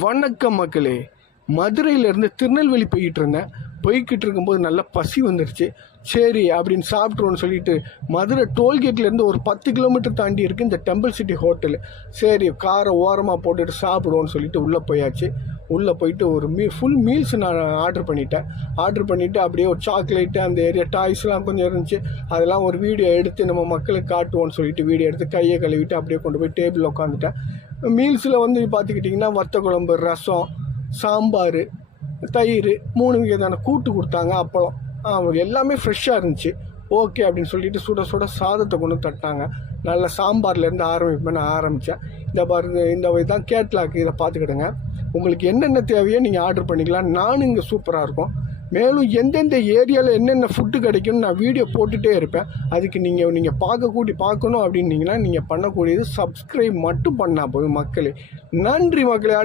வணக்கம் மக்களே. மதுரையிலேருந்து திருநெல்வேலி போய்கிட்டு இருக்கும்போது நல்லா பசி வந்துருச்சு. சரி அப்படின்னு சாப்பிட்ருவோன்னு சொல்லிட்டு மதுரை டோல்கேட்லேருந்து ஒரு 10 கிலோமீட்டர் தாண்டி இருக்குது இந்த டெம்பிள் சிட்டி ஹோட்டலு. சரி காரை ஓரமாக போட்டுட்டு சாப்பிடுவோன்னு சொல்லிட்டு உள்ளே போயாச்சு. உள்ளே போயிட்டு ஒரு ஃபுல் மீல்ஸ் நான் ஆர்டர் பண்ணிவிட்டு அப்படியே ஒரு சாக்லேட்டு அந்த ஏரியா டாய்ஸ்லாம் கொஞ்சம் இருந்துச்சு. அதெல்லாம் ஒரு வீடியோ எடுத்து நம்ம மக்களுக்கு காட்டுவோன்னு சொல்லிட்டு வீடியோ எடுத்து கையை கழுவிட்டு அப்படியே கொண்டு போய் டேபிளில் உட்காந்துட்டேன். மீல்ஸில் வந்து பார்த்துக்கிட்டிங்கன்னா வத்த குழம்பு, ரசம், சாம்பார், தயிர், 3 விதமான கூட்டு கொடுத்தாங்க. அப்பளம் எல்லாமே ஃப்ரெஷ்ஷாக இருந்துச்சு. ஓகே அப்படின்னு சொல்லிட்டு சுட சுட சாதத்தை கொண்டு தட்டாங்க. நல்ல சாம்பார்லேருந்து ஆரம்பித்தேன். இந்த இதுதான் கேட்லாக்கு, இதை பார்த்துக்கிடுங்க. உங்களுக்கு என்னென்ன தேவையோ நீங்கள் ஆர்டர் பண்ணிக்கலாம். நானும் இங்கே சூப்பராக இருக்கும். மேலும் எந்தெந்த ஏரியாவில் என்னென்ன ஃபுட்டு கிடைக்கும்னு நான் வீடியோ போட்டுகிட்டே இருப்பேன். அதுக்கு நீங்கள் பார்க்கணும் அப்படின்னீங்கன்னா நீங்கள் பண்ணக்கூடியது சப்ஸ்கிரைப் மட்டும் பண்ணால் போதும் மக்களே. நன்றி மக்களே.